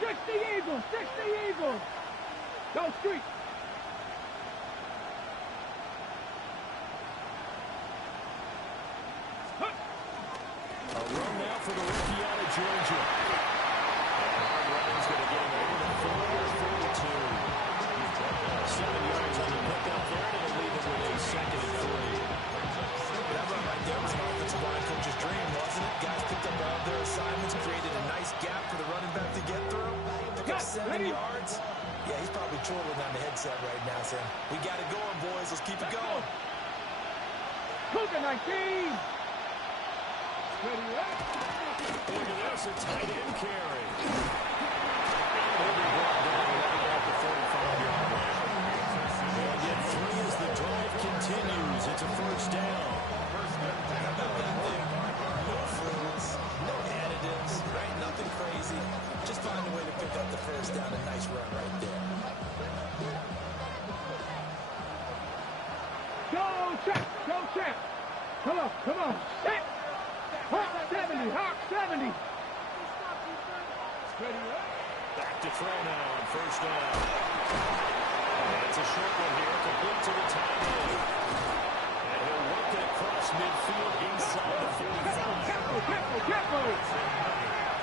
60 Eagles, 60 Eagles. Go street. A run now for the rookie out of Georgia. And hard running's going to get him over the 42. 7 yards on the pickup there, and it'll leave it with a 2nd and 3. That run right there was an offensive line coach's dream, wasn't it? Guys picked up all their assignments, created a nice gap for the running back to get through. Pick up 7 yards. Yeah, he's probably twirling on the headset right now, saying, we got it going, boys. Let's keep it going. Cougar 19. Look at this, a tight end carry. And he'll be brought down right at the 45-yard line. And yet 3 as the drive continues. It's a first down. How about that there? No frills, no additives, right? Nothing crazy. Just find a way to pick up the first down. A nice run right there. Go check, go check. Come on, come on. Check. Hawk 70, Hawk 70. Back to throw now on first down. And it's a short one here, complete to the tight end. And he'll work it across midfield inside the 45. Careful.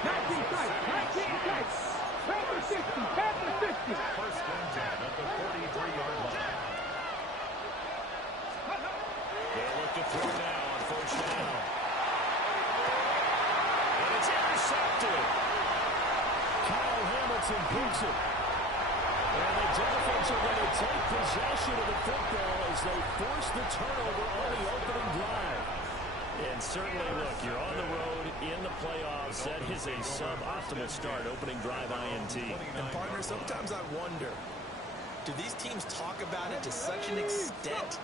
19 tights, 19 tights. Panther 60, Panther 60. First and 10 at the 43-yard line. They'll look to throw now on first down. And it's intercepted. Kyle Hamilton picks it. And the Dolphins are going to take possession of the football as they force the turnover on the opening drive. And certainly, look, you're on the road in the playoffs. That is a suboptimal start, opening drive INT. And partner, sometimes I wonder, do these teams talk about it to such an extent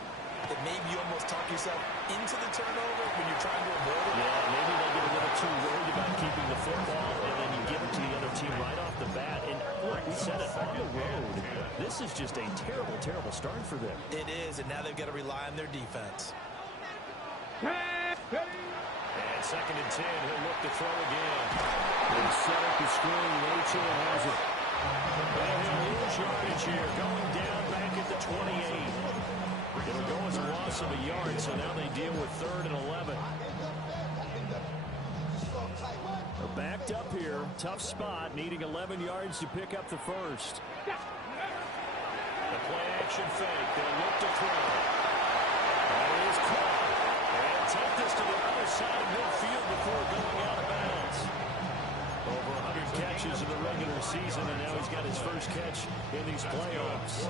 that maybe you almost talk yourself into the turnover when you're trying to avoid it? Yeah, maybe they get a little too worried about keeping the football, and then you give it to the other team right off the bat. And look, we said it, on the road, this is just a terrible, terrible start for them. It is, and now they've got to rely on their defense. And 2nd and 10, he'll look to throw again. And set up the screen, Achane has it. And he'll lose yardage here, going down back at the 28. It'll go as a loss of a yard, so now they deal with 3rd and 11. They're backed up here, tough spot, needing 11 yards to pick up the first. The play action fake, they'll look to throw. That is caught. And take this to the other side of midfield before going out of bounds. Over 100 catches in the regular season, and now he's got his first catch in these playoffs.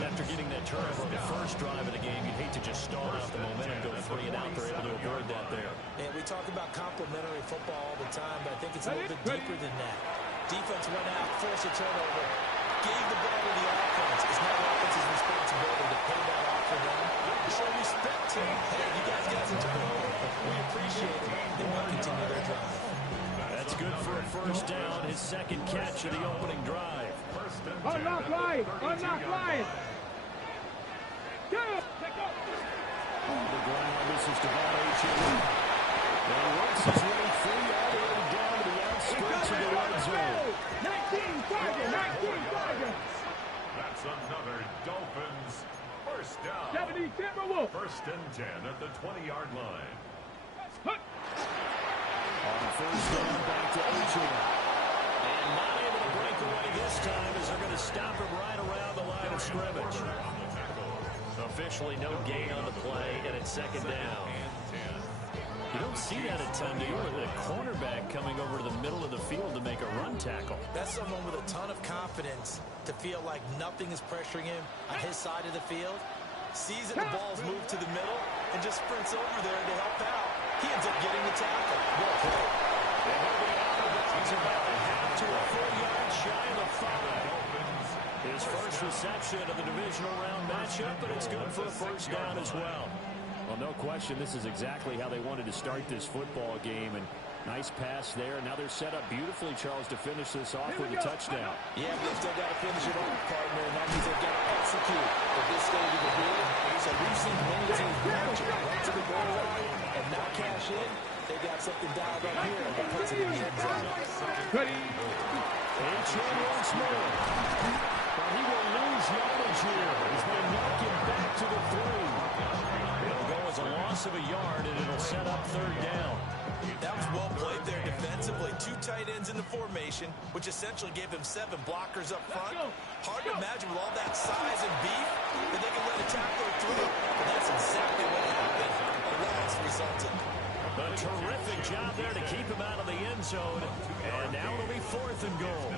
After getting that turnover on the first drive of the game, you'd hate to just stall out the momentum, go 3 and out. They're able to avoid that there. And we talk about complementary football all the time, but I think it's a little bit deeper than that. Defense went out, forced a turnover, gave the ball to the offense. It's not the offense's responsibility to pay that off for them. Show respect to them. Hey, you guys got some turnover. We appreciate it. They want to continue their drive. That's good for a first down, his 2nd catch of the opening drive. Unlock line, unlock line. Go. On the ground, this is Devon Achane. And he works his way free all the way down to the outskirts of the red zone. 19 target, 19 target. That's another Dolphins first down. 70 Timberwolves. First and 10 at the 20-yard line. On first down, back to Achane. And not able to break away this time as they're going to stop him right around the line of scrimmage. Officially no gain on the play, and it's 2nd down. You don't see that at times, do you? With a cornerback coming over to the middle of the field to make a run tackle. That's someone with a ton of confidence to feel like nothing is pressuring him on his side of the field. Sees that the ball's moved to the middle and just sprints over there to help out. He ends up getting the tackle. Well played. He's about a half to a 4-yard shy of the 5. His first reception of the divisional round matchup, but it's good for a first down as well. Well, no question, this is exactly how they wanted to start this football game. And nice pass there. Now they're set up beautifully, Charles, to finish this off with a touchdown. Yeah, they've still got to finish it off, partner, and that means they've got to execute at this stage of the game. So we've seen many teams march it right to the goal line and not cash in. They got something dialed up here and puts it in the end zone. H-1 once more. But he will lose yardage here as they knock him back to the 3. It'll go as a loss of a yard, and it'll set up third down. That was well played there defensively. 2 tight ends in the formation, which essentially gave them 7 blockers up front. Hard to imagine with all that size and beef that they can let a tackler through. But that's exactly what happened. A loss resulted. A terrific job there to keep him out of the end zone. And now it'll be 4th and goal.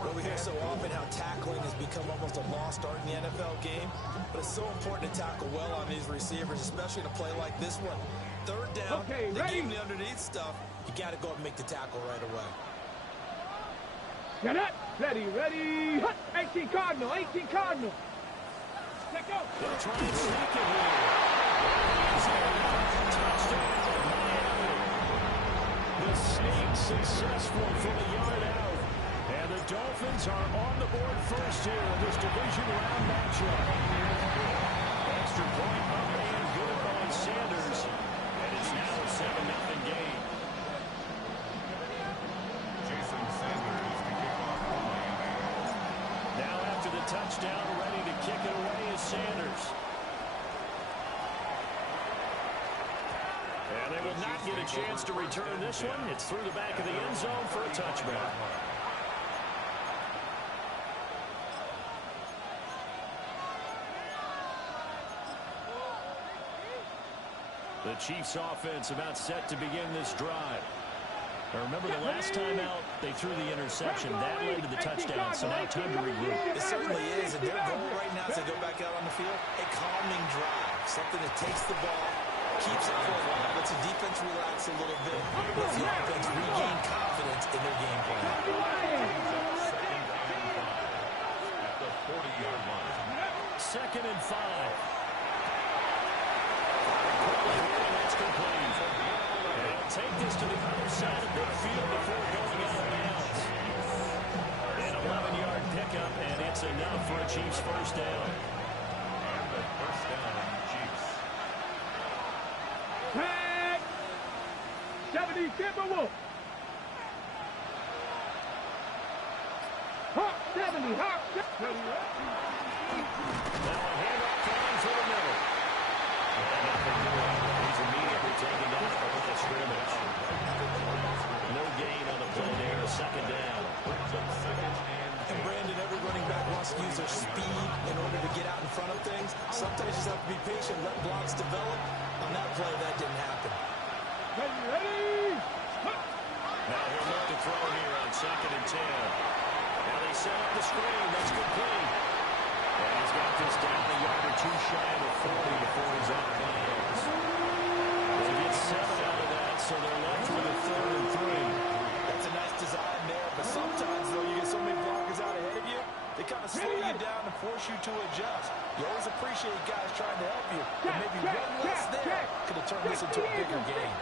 Well, we hear so often how tackling has become almost a lost art in the NFL game. But it's so important to tackle well on these receivers, especially in a play like this one. Third down, okay, they ready? give the underneath stuff. You got to go and make the tackle right away. Get it. Ready. Hut. 18 Cardinal. 18 Cardinal. Let's go. They'll try and sneak it here. Touchdown, Miami. The sneak successful from a yard out. And the Dolphins are on the board first here in this division round matchup. Extra point up and good on Sanders. And it's now a 7-0 game. Jason Sanders to kick off for Miami. Now after the touchdown, ready to kick it away is Sanders. And they will not get a chance to return this one. It's through the back of the end zone for a touchback. The Chiefs offense about set to begin this drive. Now remember the last time out, they threw the interception. That led to the touchdown, so now time to regroup. It certainly is, and their goal right now as they go back out on the field, a calming drive. Something that takes the ball, keeps it for a while, lets the defense relax a little bit, lets the offense regain confidence in their game plan. At the 40-yard line. 2nd and 5. That's complete. And they'll take this to the other side of midfield before going out of bounds. An 11-yard pickup, and it's enough for a Chiefs first down. And the first down, Chiefs. Tag. 70 Timberwolves. Hawk 70. Hawk 70. Now a handoff coming for the middle. He's immediately taken down for the scrimmage. No gain on the play there, 2nd down. And Brandon, every running back wants to use their speed in order to get out in front of things. Sometimes you just have to be patient, let blocks develop. On that play, that didn't happen. Ready. Now he'll look to throw here on 2nd and 10. Now they set up the screen. That's complete. And he's got this down a yard or 2 shy of the 40 before he's out of bounds. They get 7 out of that, so they're left with a 3rd and 3. That's a nice design there, but sometimes, though, you get so many blockers out ahead of you, they kind of slow you down and force you to adjust. You always appreciate guys trying to help you, but maybe one less there could have turned this into a bigger game.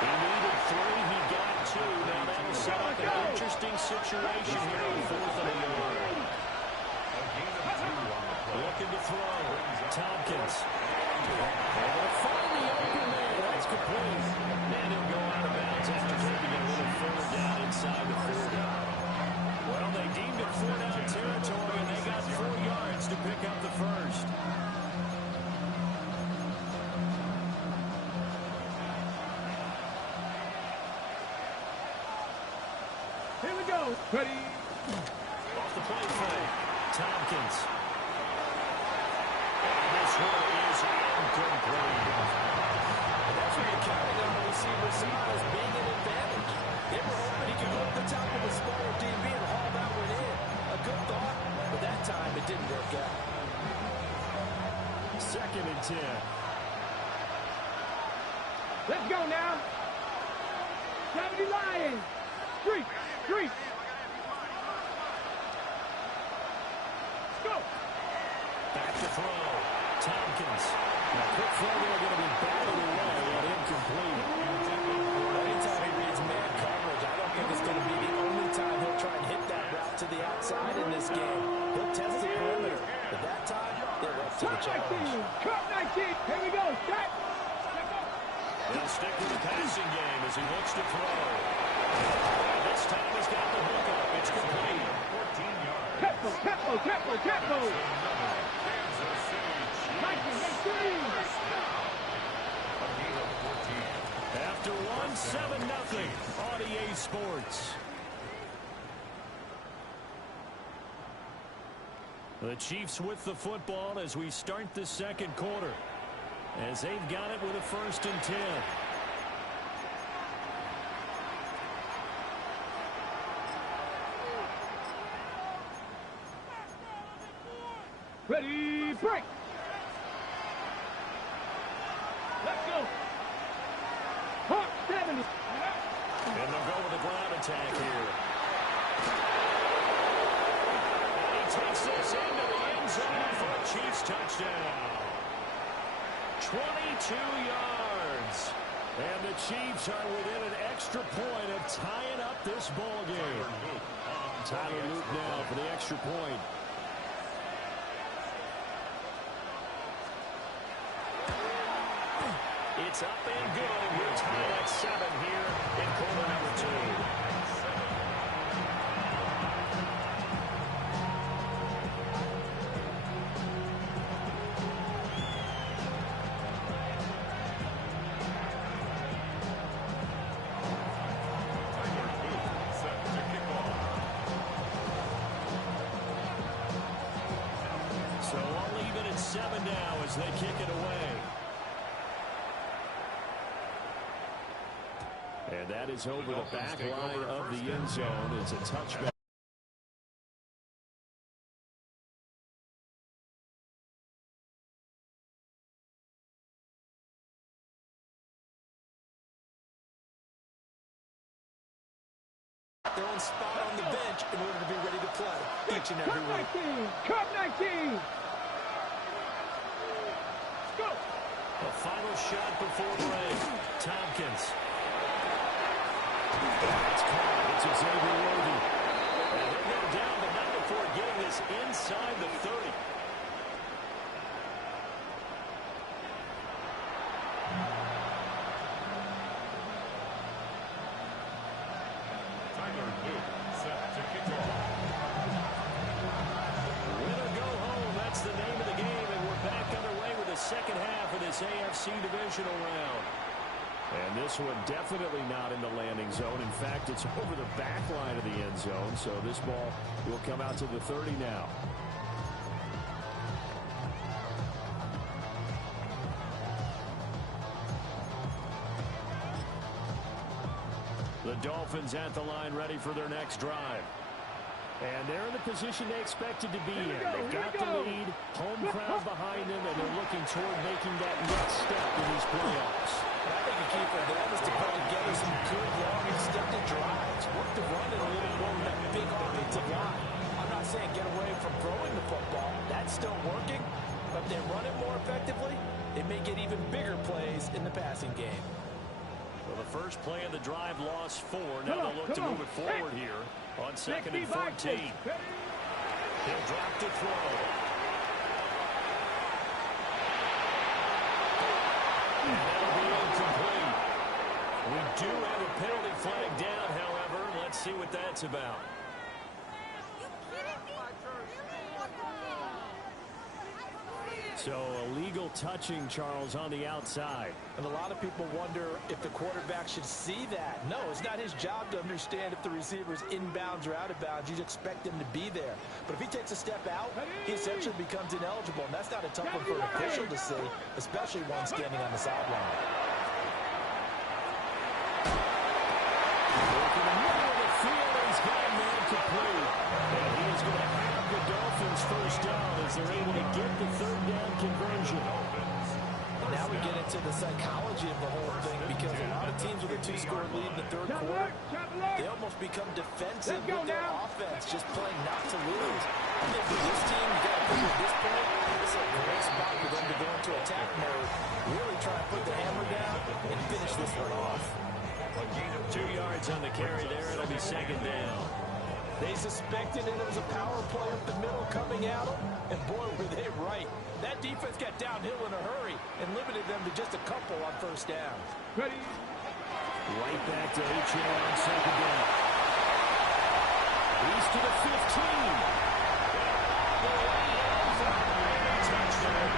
He needed 3, he got 2. Now that'll set up an interesting situation here on 4th and a yard. Looking to throw. Tompkins. They're going to find the open man. That's complete. And he'll go out of bounds after taking it a little further down inside the 40. Well, they deemed it 4-down territory, and they got 4 yards to pick up the first. Here we go. Ready. Off the play fake. Tompkins. And this one is incomplete. And that's what you're counting on the receiver's side as being an advantage. They were hoping he could go up the top of the smaller DB and haul that one in. A good thought, but that time it didn't work out. 2nd and 10. Let's go now. 70 Lions. 3. Let's go. Back to throw. Tompkins. Now, quick throw there going to be battled away and incomplete. Anytime he reads man coverage, I don't think it's going to be the only time he'll try and hit that route to the outside in this game. He'll test the perimeter, but that time, they're up to the challenge. Cut 19. Here we go. Set. They'll stick with the passing game as he looks to throw. And this time he's got the hook up. It's complete. 14 yards. Tempo. Kansas City Chiefs. A gain of 14. After one, 7-0 on EA Sports. The Chiefs with the football as we start the second quarter, as they've got it with a 1st and 10. Ready, break. Let's go. Hawk 70. And they'll go with a ground attack here. And he takes this into the end zone for a Chiefs touchdown. 22 yards. And the Chiefs are within an extra point of tying up this ball game. Tyler Luke now for the extra point. It's up and good, and we're tied at 7 here in quarter number 2. Set to kick off. So all even at 7 now as they kick it away. And that is over the back line of the end zone. It's a touchback. Their own spot on the bench in order to be ready to play each and every week. Cut 19. Go. A final shot before break. Tompkins. It's caught. It's Xavier Worthy. And he'll go down, but not before getting this inside the 30. Tyler Luke set to kick off. Win or go home, that's the name of the game, and we're back underway with the second half of this AFC divisional round. And this one definitely not in the landing zone. In fact, it's over the back line of the end zone, so this ball will come out to the 30 now. The Dolphins at the line ready for their next drive. And they're in the position they expected to be in. They've got the lead, home crowd behind them, and they're looking toward making that next step in these playoffs. I think the key for them is to put together some good, long, extended drives. Work the run in a little more with that big offensive line. I'm not saying get away from throwing the football. That's still working. But if they run it more effectively, they may get even bigger plays in the passing game. Well, the first play of the drive lost 4. Now they'll look to move it forward here on 2nd and 14. He'll drop to throw. And that'll be incomplete. We do have a penalty flag down, however. Let's see what that's about. So illegal touching, Charles, on the outside. And a lot of people wonder if the quarterback should see that. No, it's not his job to understand if the receiver's inbounds or out of bounds. You expect him to be there. But if he takes a step out, he essentially becomes ineligible. And that's not a tough one for an official to see, especially one standing on the sideline. Working the middle of the field, he's got a man complete. And he is going to have the Dolphins first down as they're able to get the 3rd down conversion. Now we get into the psychology of the whole thing, because a lot of teams with a 2-score lead in the 3rd quarter, they almost become defensive with their offense, just playing not to lose. I think for this team, you got to think at this point, this is a great spot for them to go into attack mode, really try and put the hammer down and finish this one off. A gain of 2 yards on the carry there. It'll be 2nd down. They suspected it was a power play up the middle coming at them, and boy, were they right. That defense got downhill in a hurry and limited them to just a couple on first down. Ready? Right back to Achane on second down. He's to the 15. Touchdown.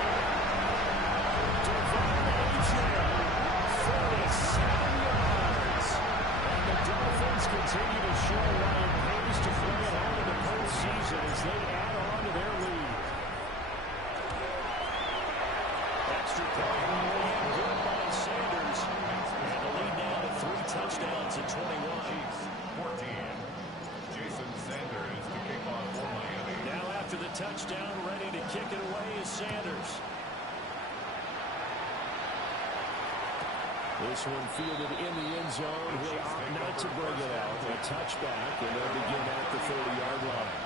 Devon Achane, 47 yards. And the Dolphins continue to show why it pays to play at home in the postseason as they add on to their lead. Extra point and good by Sanders. And the lead now to 3 touchdowns at 21. Chiefs 14. Jason Sanders to kick off for Miami. Now after the touchdown, ready to kick it away is Sanders. This one fielded in the end zone. He'll opt not to bring it out. A touchback, and they'll begin at the 30-yard line.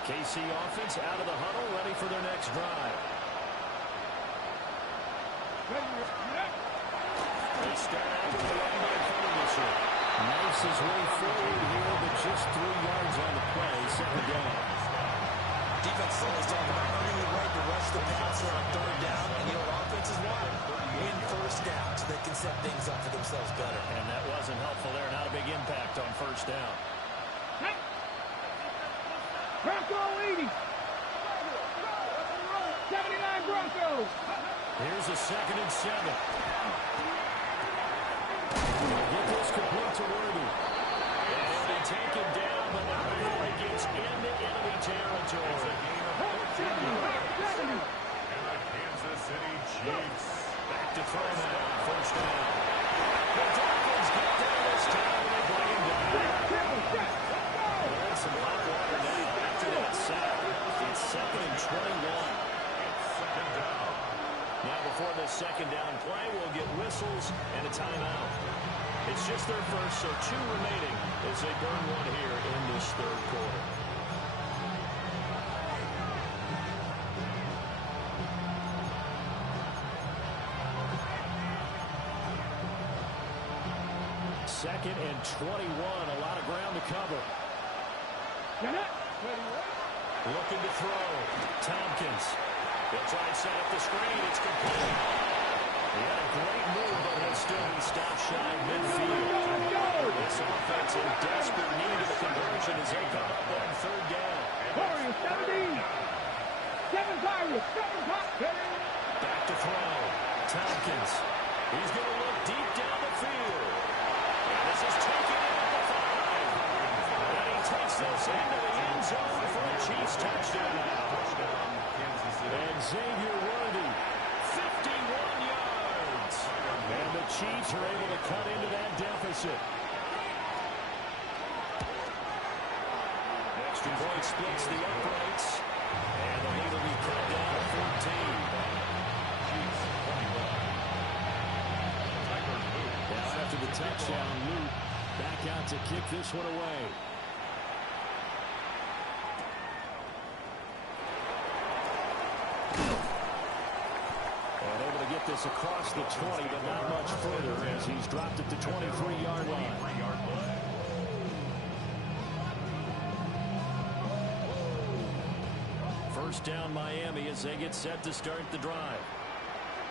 The KC offense out of the huddle, ready for their next drive. They start out with the run by Ferguson. Knifes his way forward here, but just 3 yards on the play. Second down. Defense is always talking about earning the right to rush the passer on third down, and you know what offenses want? Win first down so they can set things up for themselves better. And that wasn't helpful there. Not a big impact on first down. Bronco 80. 79 Broncos. Here's a 2nd and 7. Get this complete to Worthy. And he'll be taken down, but now before he gets into enemy territory. And the Kansas City Chiefs. Back to throw now. First down. The Dolphins get there this time, and they bring him down. There's some hot water now after that sack. It's 2nd and 21. Second down. Now before this second down play, we'll get whistles and a timeout. It's just their first, so 2 remaining as they burn one here in this third quarter. Second and 21, a lot of ground to cover. Looking to throw. Tompkins. They'll try and set up the screen. It's complete. He had a great move, but he'll still be stopped shy of midfield. This offense in desperate need of a conversion as they come up on third down. Warriors 17. 7 Pirates. 7 Pirates. Back to throw. Tompkins. He's going to look deep down the field. And this is taken in at the 5. And he takes this into the end zone for a Chiefs touchdown. And Xavier Worthy, 51 yards. And the Chiefs are able to cut into that deficit. Extra point splits the uprights. And the lead will be cut down to 14. Now after the touchdown, Luke back out to kick this one away. And able to get this across the 20, but not much further as he's dropped it to 23-yard line. First down Miami as they get set to start the drive.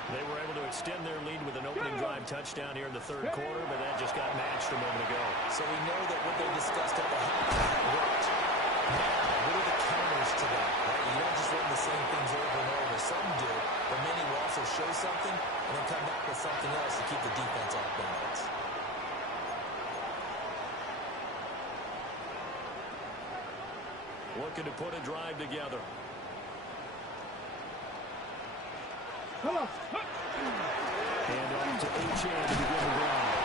They were able to extend their lead with an opening drive touchdown here in the third quarter, but that just got matched a moment ago. So we know that what they discussed at the halftime worked. Now, what are the counters to that, right? You don't just run the same things over and over. Some do, but many will also show something and then come back with something else to keep the defense off balance. Looking to put a drive together. Come on. And off to Achane to begin the drive.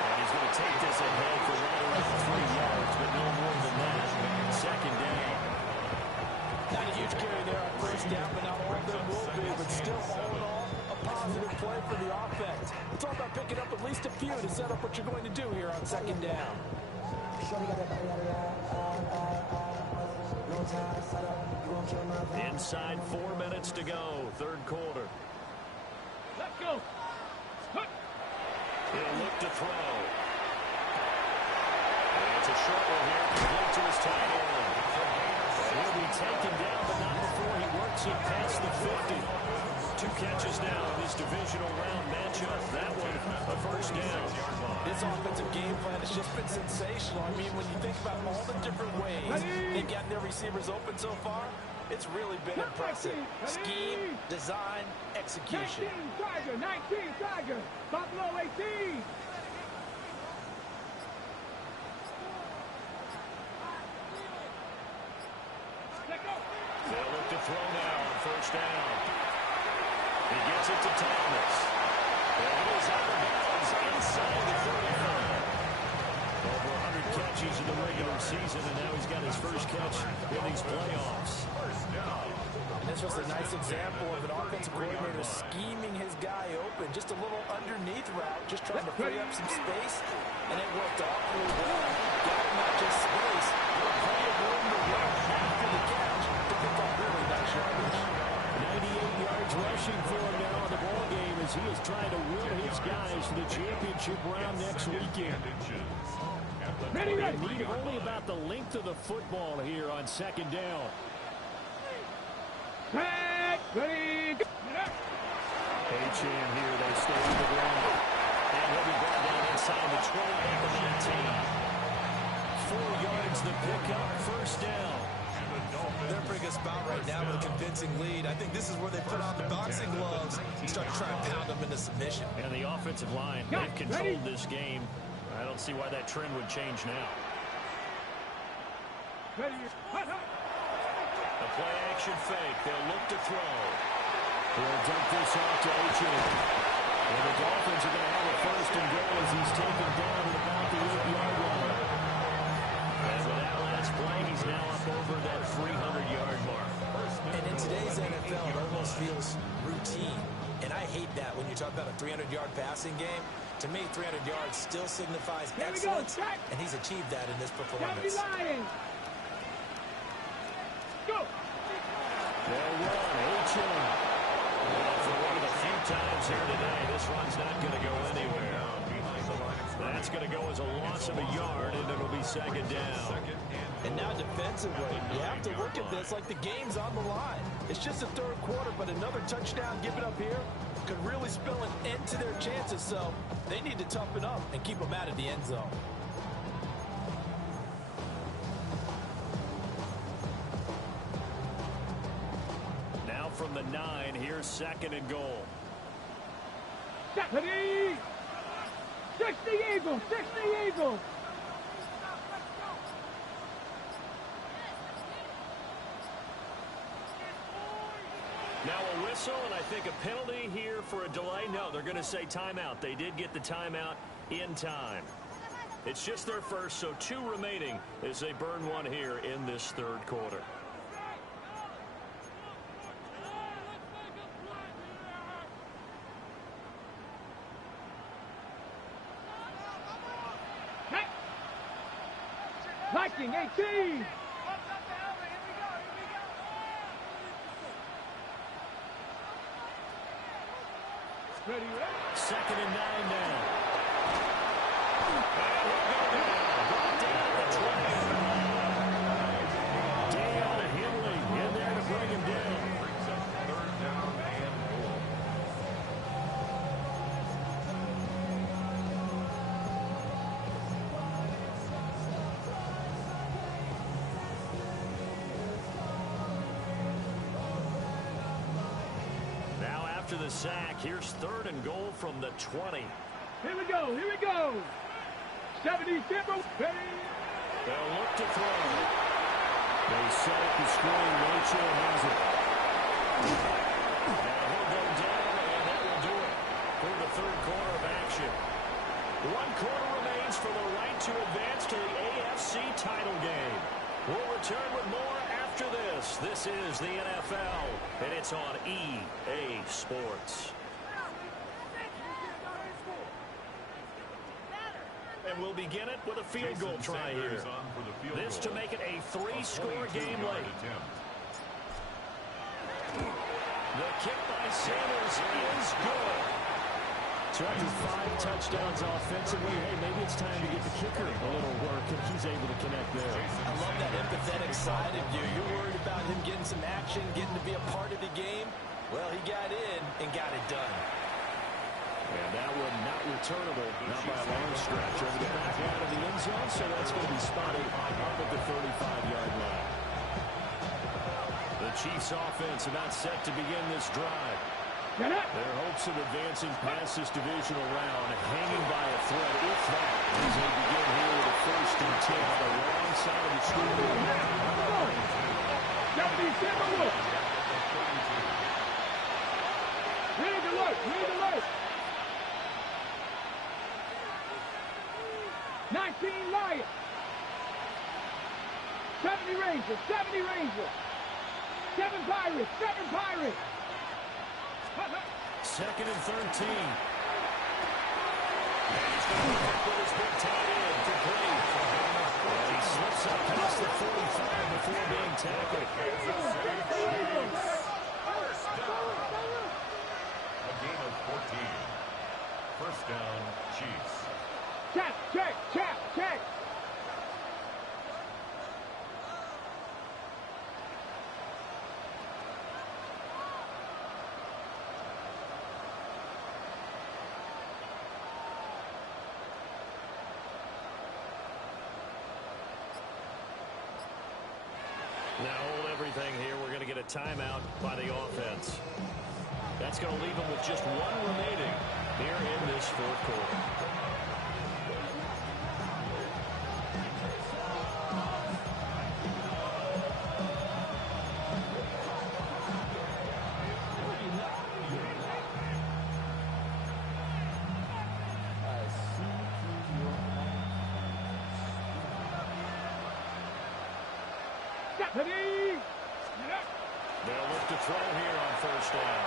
And he's going to take this ahead for right around 3 yards, but no more than that. Second down. Not a huge carry there on first down, but not all of them will be, but still all in all, a positive play for the offense. It's all about picking up at least a few to set up what you're going to do here on second down. Inside 4 minutes to go, third quarter. Let's go. He'll look to throw. And it's a short one here, complete to his tight end. And he'll be taken down, but not before he works it past the 50. 2 catches now in this divisional round matchup. That one, a first down. This offensive game plan has just been sensational. I mean, when you think about all the different ways they've gotten their receivers open so far, it's really been impressive. Scheme, design, execution. 19 Tiger, Buffalo 18. They'll look to throw now on first down. He gets it to Thomas. And it is out of bounds inside the 35. Over 100 catches in the regular season, and now he's got his first catch in these playoffs. And this was a nice example of an offensive coordinator scheming his guy open. Just a little underneath route, just trying to free up some space. And it worked awfully well. Got not just space, but plenty of room to run after the catch to pick up really nice yardage. 98 yards rushing for him now in the ball game as he is trying to will his guys to the championship round next weekend. They need only about the length of the football here on second down. Ready, go. Achane here, they stay on the ground. And he'll be brought down inside the 20 at the 19. 4 yards the pickup, first down. They're in a pretty good spot right now with a convincing lead. I think this is where they put on the boxing gloves and start to try and pound them into submission. And the offensive line, they've controlled this game. I don't see why that trend would change now. Ready, A play-action fake. They'll look to throw. They'll dump this off to Achane. And the Dolphins are going to have a first and goal as he's taken down at about the 8-yard line. And with that last play, he's now up over that 300-yard mark. And in today's NFL, it almost feels routine. And I hate that when you talk about a 300-yard passing game. To me, 300 yards still signifies excellence, and he's achieved that in this performance. Go. They'll run. Achane. Well, for one of the few times here today, this run's not going to go anywhere. That's going to go as a loss of a yard, and it'll be second down. And now defensively, you have to look at this like the game's on the line. It's just the third quarter, but another touchdown given up here could really spell an end to their chances, so they need to toughen up and keep them out of the end zone. Now from the 9, here's second and goal. Ready. 60 Eagles, 60 Eagles. Now a whistle, and I think a penalty here for a delay. No, they're going to say timeout. They did get the timeout in time. It's just their first, so 2 remaining as they burn one here in this third quarter. Viking 18. Ready, Second and 9 now. Brought down at the 20. Dale Henley in there to bring him down. Third down and goal. Now after the sack, here's third and goal from the 20. Here we go, here we go. 70 Timber. Ready. They'll look to throw. They set up the screen. Rachel has it. And he'll go down, and that will do it for the third quarter of action. 1 quarter remains for the right to advance to the AFC title game. We'll return with more after this. This is the NFL, and it's on EA Sports. And we'll begin it with a field goal try here. This to make it a 3-score game late. The kick by Sanders is good. So after 5 touchdowns offensively, hey, maybe it's time to get the kicker a little work, and he's able to connect there. I love that empathetic side of you. You're worried about him getting some action, getting to be a part of the game. Well, he got in and got it done. And that one not returnable, not by a long stretch, over the back line of the end zone, so that's going to be spotted up at the 35-yard line. The Chiefs offense about set to begin this drive. Their hopes of advancing past this divisional round hanging by a thread, if that, as they begin here with a 1st and 10 on the wrong side of the scoreboard. Read the alert, read the alert. 19 Lions. 70 Rangers, 70 Rangers. 7 Pirates, 7 Pirates. 2nd and 13. And he's going to be back with his big tight end, complete. And he slips up past the 45 before being tackled. A gain of 14. 1st down, Chiefs. Check, check, check, check. Now hold everything here. We're going to get a timeout by the offense. That's going to leave them with just 1 remaining here in this 4th quarter. They'll look to throw here on 1st down.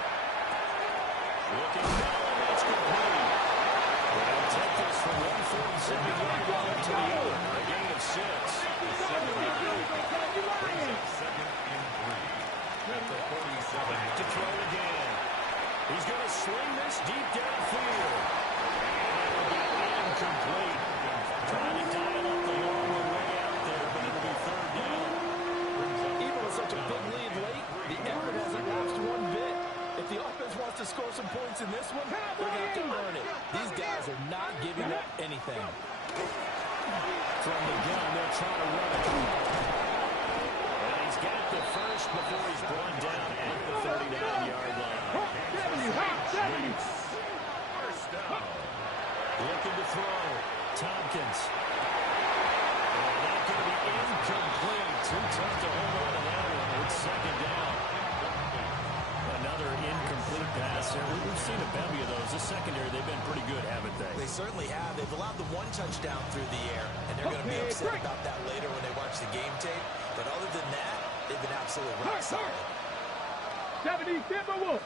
Looking down, that's complete. They'll take this from 147-yard line to the other. A gain of 6. Brings up 2nd and 3. At the 47. To throw again. He's going to swing this deep downfield. And it'll be incomplete. Trying to dial up the longer way out there, but it'll be 3rd down. Even with such a big lead late, the effort hasn't lapsed one bit. If the offense wants to score some points in this one, they're going to have to earn it. These guys are not giving up anything. From the gun, they'll try to run it. And he's got the 1st before he's brought down at the 39-yard line. 70. 1st down. Looking to throw. Tompkins. And that's going to be incomplete. Too tough to hold on to that one. It's 2nd down. Another incomplete pass there. We've seen a bevy of those. The secondary, they've been pretty good, haven't they? They certainly have. They've allowed the 1 touchdown through the air, and they're going to be upset about that later when they watch the game tape. But other than that, they've been absolutely rock solid. 70 Timberwolves.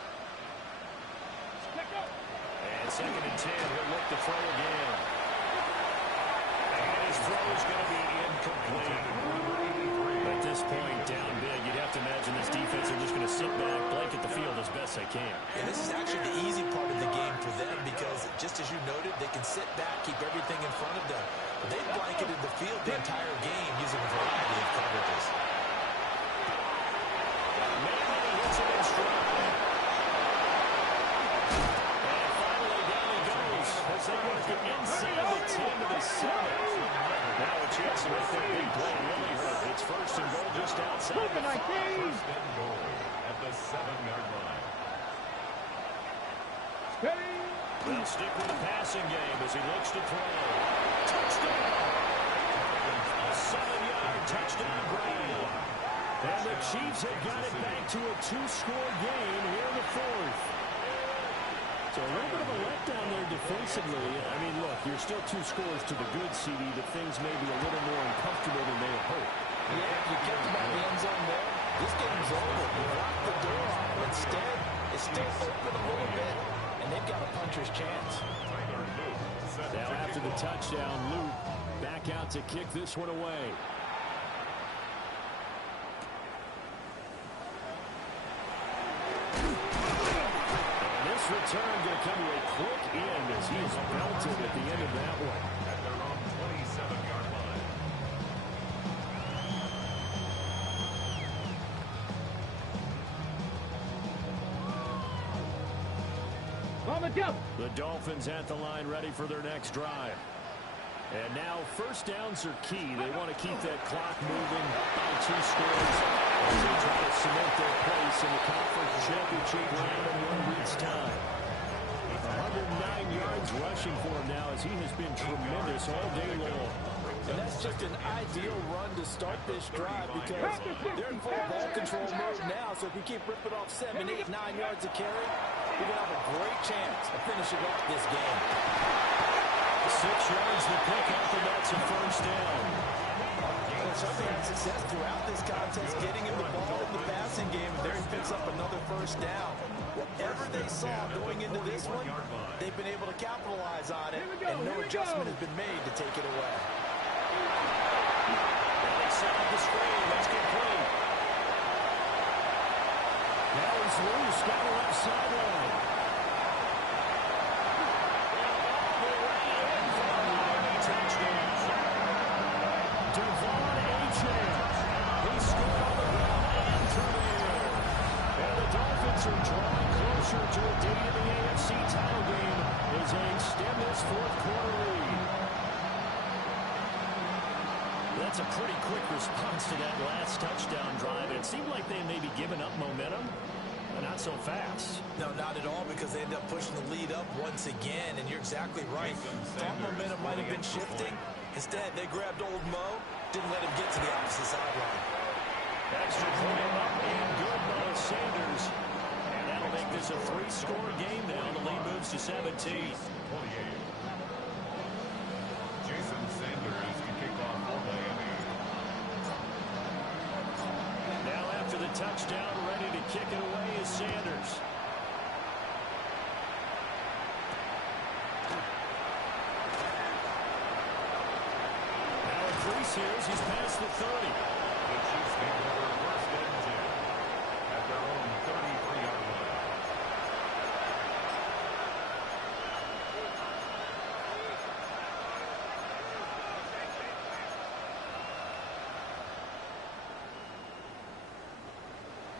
And 2nd and 10. He'll look to throw again. And his throw is going to be incomplete. At this point, down big, you'd have to imagine this defense are just going to sit back, blanket the field as best they can. And this is actually the easy part of the game for them because, just as you noted, they can sit back, keep everything in front of them. But they've blanketed the field the entire game using a variety of coverages. Manley hits it in stride. And finally, down he goes as they work it inside the 10 to the 7. Now a chance to make that big play really hurt. It's 1st and goal just outside the 5. 1st and goal at the 7-yard line. They'll stick with the passing game as he looks to throw. Touchdown! A 7-yard touchdown grab. And the Chiefs have got it back to a 2-score game here in the 4th. So a little bit of a letdown there defensively. I mean, look, you're still 2 scores to the good, CD, but things may be a little more uncomfortable than they had hoped. Yeah, if you kept them out of the end zone there, this game's over. You locked the door off. Instead, it's still open a little bit, and they've got a puncher's chance. Now after the touchdown, Luke back out to kick this one away. This return going to come to a quick end as he is belted at the end of that one. At their own 27-yard line. On the jump. The Dolphins at the line ready for their next drive. And now first downs are key. They want to keep that clock moving by 2 scores as they try to cement their place in the conference championship round in 1 week's time. 109 yards rushing for him now as he has been tremendous all day long. And that's just an ideal run to start this drive because they're in full ball control mode now. So if we keep ripping off 7, 8, 9 yards of carry, we're going to have a great chance of finishing off this game. 6 yards to pick up, and that's a first down. Well, Chucky had success throughout this contest, getting him the ball in the passing game. There he picks up another first down. Whatever they saw going into this one, they've been able to capitalize on it, and no adjustment has been made to take it away. They set up the screen. That's complete. Now he's loose down the left sideline. Devon Achane. He scored on the ground and through the air. And the Dolphins are drawing closer to a date in the AFC title game as they extend this fourth-quarter lead. That's a pretty quick response to that last touchdown drive. It seemed like they may be giving up momentum, but not so fast. No, not at all, because they end up pushing the lead up once again, and you're exactly right. Thought momentum might have been shifting. Instead, they grabbed old Mo, didn't let him get to the opposite sideline. Extra point up and good by Sanders. And that'll make this a 3-score game now. The lead moves to 17. 28. Jason Sanders to kick off for Miami. Now after the touchdown, ready to kick it away is Sanders. Now a crease here as he's past the 30. The Chiefs take over first and 10 at their own 33-yard line.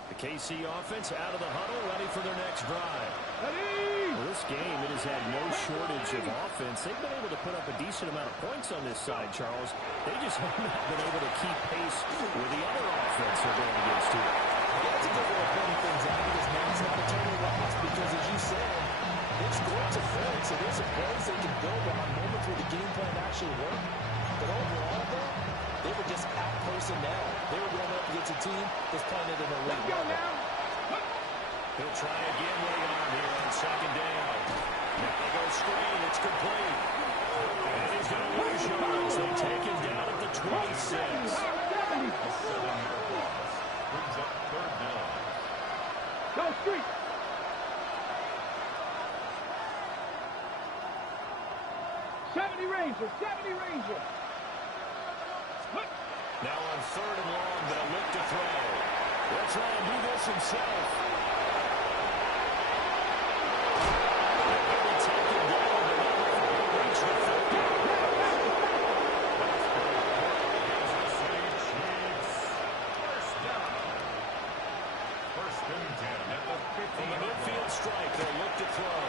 The KC offense out of the huddle, ready for their next drive. Ready. Well, this game, it has had no shortage of offense. They've been able to put up a decent amount of points on this side, Charles. They just have not been able to keep pace with the other offense they're going against here. Yeah, that's a good way of putting things out because now it's not a total loss because, as you said, they've scored some points, so there's some plays they can build on moments where the game plan actually worked. But overall, though, they were just out personnel. They were going up against a team that's playing at an elite level. He'll try again late on here on second down. Now they go screen. It's complete. And he's going to lose yards. They take him down at the 26. A 7-yard loss brings up third down. Go street. Ranger, 70 Ranger. Now on third and long, they'll look to throw. They'll try and do this himself. They'll take him down, but he'll reach the 50. First and 10 at the 50. From the midfield strike, they'll look to throw.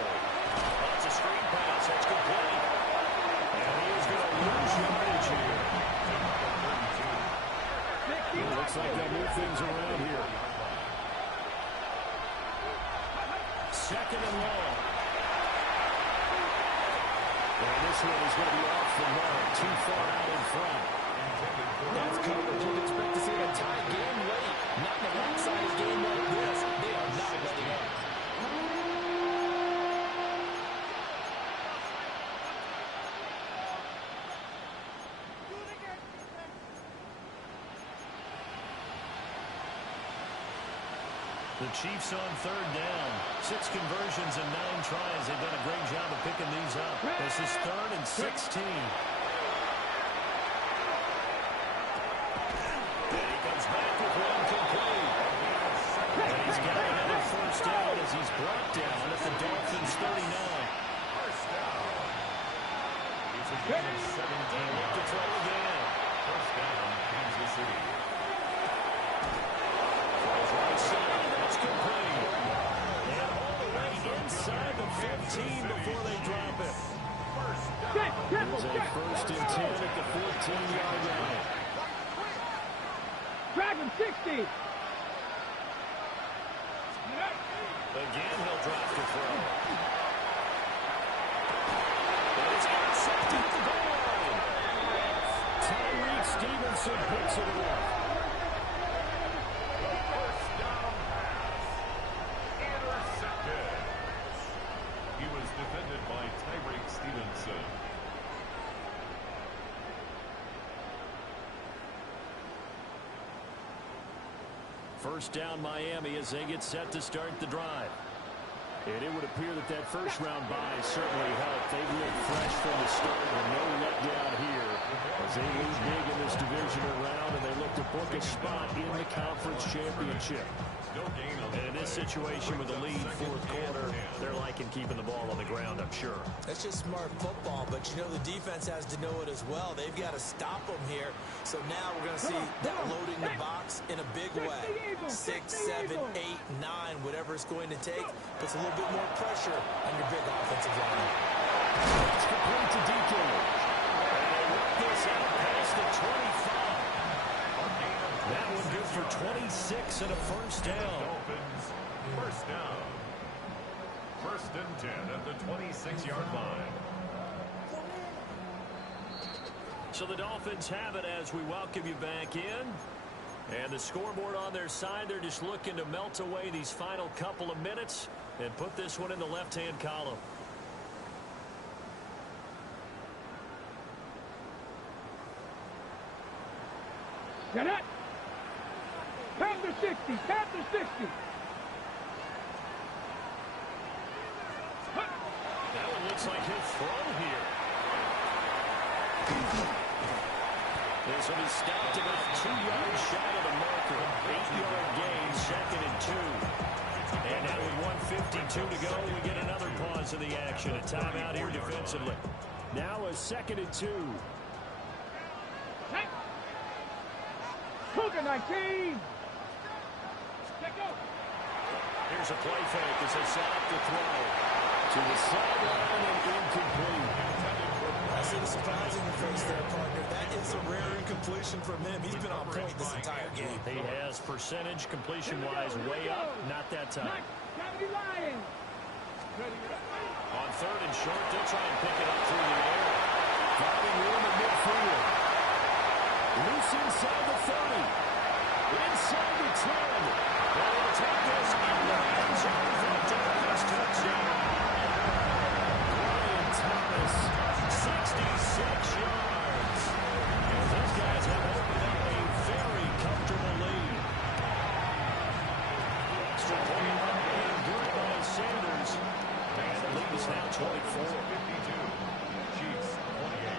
That's a screen pass. That's complete. And he is going to lose yardage here. Looks like they'll move things around here. Second and long. And this one is going to be off the mark. Too far out in front. That's coverage. You'd expect to see a tie game late. Not in a lopsided game like this. They are not letting up. The Chiefs on third down. 6 conversions and 9 tries. They've done a great job of picking these up. This is third and 16. And he comes back with one complete. And he's got another first down as he's brought down at the Dolphins First and 10 at the 14-yard line. Dragon 60. Again, he'll drop to throw. That is intercepted at the goal line. Tyreek Stevenson picks it up. First down pass. Intercepted. He was defended by Tyreek Stevenson. First down Miami as they get set to start the drive. And it would appear that that first round bye certainly helped. They've looked fresh from the start and no letdown here as they lead big in this divisional round and they look to book a spot in the conference championship. And in this situation with the lead fourth quarter, they're liking keeping the ball on the ground, I'm sure. That's just smart football, but you know the defense has to know it as well. They've got to stop them here. So now we're going to see that loading the box in a big way. 6, 7, 8, 9, whatever it's going to take, puts a little bit more pressure on your big offensive line. It's complete to DK. And they work this out past the 25. That one good for 26 and a first down. Dolphins, first down. First and 10 at the 26-yard line. So the Dolphins have it as we welcome you back in. And the scoreboard on their side, they're just looking to melt away these final couple of minutes and put this one in the left-hand column. Get it. Panther 60. Panther 60. That one looks like he'll throw here. This will be stopped about 2 yards shy of the marker. 8-yard gain, second and 2. And now with 1:52 to go, we get another pause in the action. A timeout here defensively. Now a second and 2. Cougar 19. Here's a play fake as they set up the throw. To the sideline and incomplete. I see the surprise in your face there, partner. That is a rare incompletion from him. He's been on point this entire game. He has percentage completion-wise way up. Not that time. On third and short, they'll try and pick it up through the air. Finding room at midfield. Loose inside the 30. Inside the 10. They'll take this in the end zone for the Dolphins touchdown. Brian Thomas, 66 yards. And those guys have opened up a very comfortable lead. Extra point and good by Sanders. And the lead is now 24. 52. Chiefs, 28.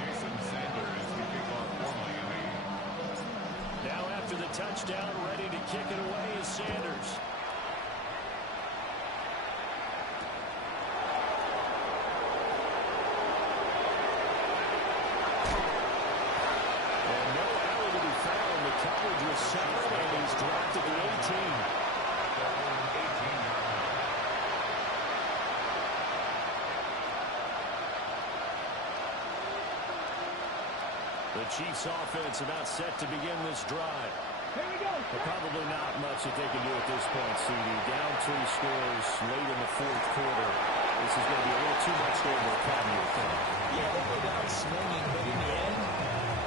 Jason Sanders keeping on for Miami. Now after the touchdown, ready to kick it away is Sanders. And no alley to be found. The coverage was solid, and he's dropped at the 18. The Chiefs offense about set to begin this drive. Here we go. But probably not much that they can do at this point, CD. Down 3 scores late in the fourth quarter. This is going to be a little too much to overcome, you think. Yeah, they go down swinging, but in the end,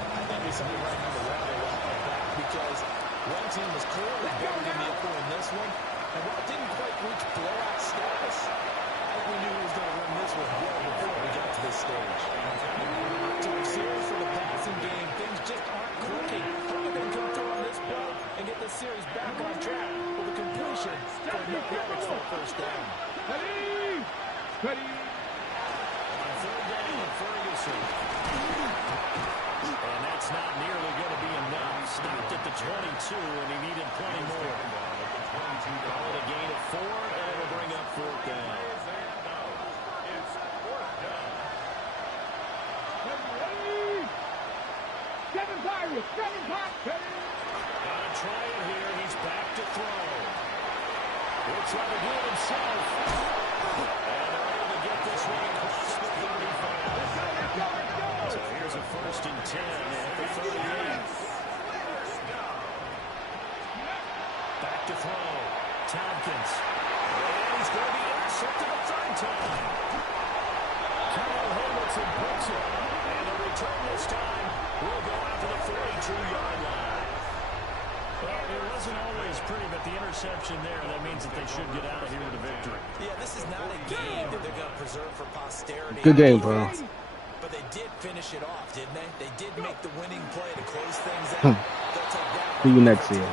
I think we saw the right number rattle off like that because one team was clearly better than the other in this one. And while it didn't quite reach blowout status, I think we knew he was going to win this one well before we got to this stage. To series for the passing game, things just aren't clicking. How are we going to come through on this play and get this series back on track with a completion for Nick Roberts for first down? Ready. Ready. On third down, Ferguson. And that's not nearly going to be enough. Stopped at the 22, and he needed plenty more. Call it a gain of 4, and it'll bring up fourth down. Seven Pirates. Seven Pirates. Gotta try it here. He's back to throw. He'll try to do it himself. And they're able to get this one across the 35. first and 10 at the 38. Back to throw. Tompkins. And he's going to be intercepted a third time. Kyle Hamilton picks it. And the return this time will go out to the 42-yard line. Well, it wasn't always pretty, but the interception there, that means that they should get out of here with a victory. Yeah, this is not a game that they're going to preserve for posterity. Good game, bro. But they did finish it off, didn't they? They did make the winning play to close things out. They'll take that. See you next year.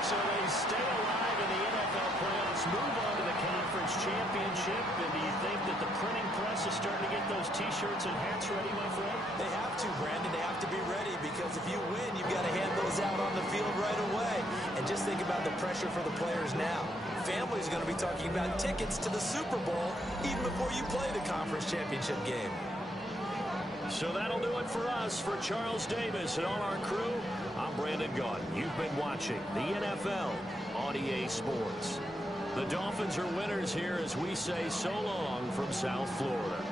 So they stay alive in the NFL playoffs, move on to the conference championship. And do you think that the printing press is starting to get those T-shirts and hats ready, my friend? They have to, Brandon. They have to be ready because if you win, you've got to hand those out on the field right away. And just think about the pressure for the players now. Families are going to be talking about tickets to the Super Bowl even before you play the conference championship game. So that'll do it for us. For Charles Davis and all our crew, I'm Brandon Gaudin. You've been watching the NFL on EA Sports. The Dolphins are winners here as we say so long from South Florida.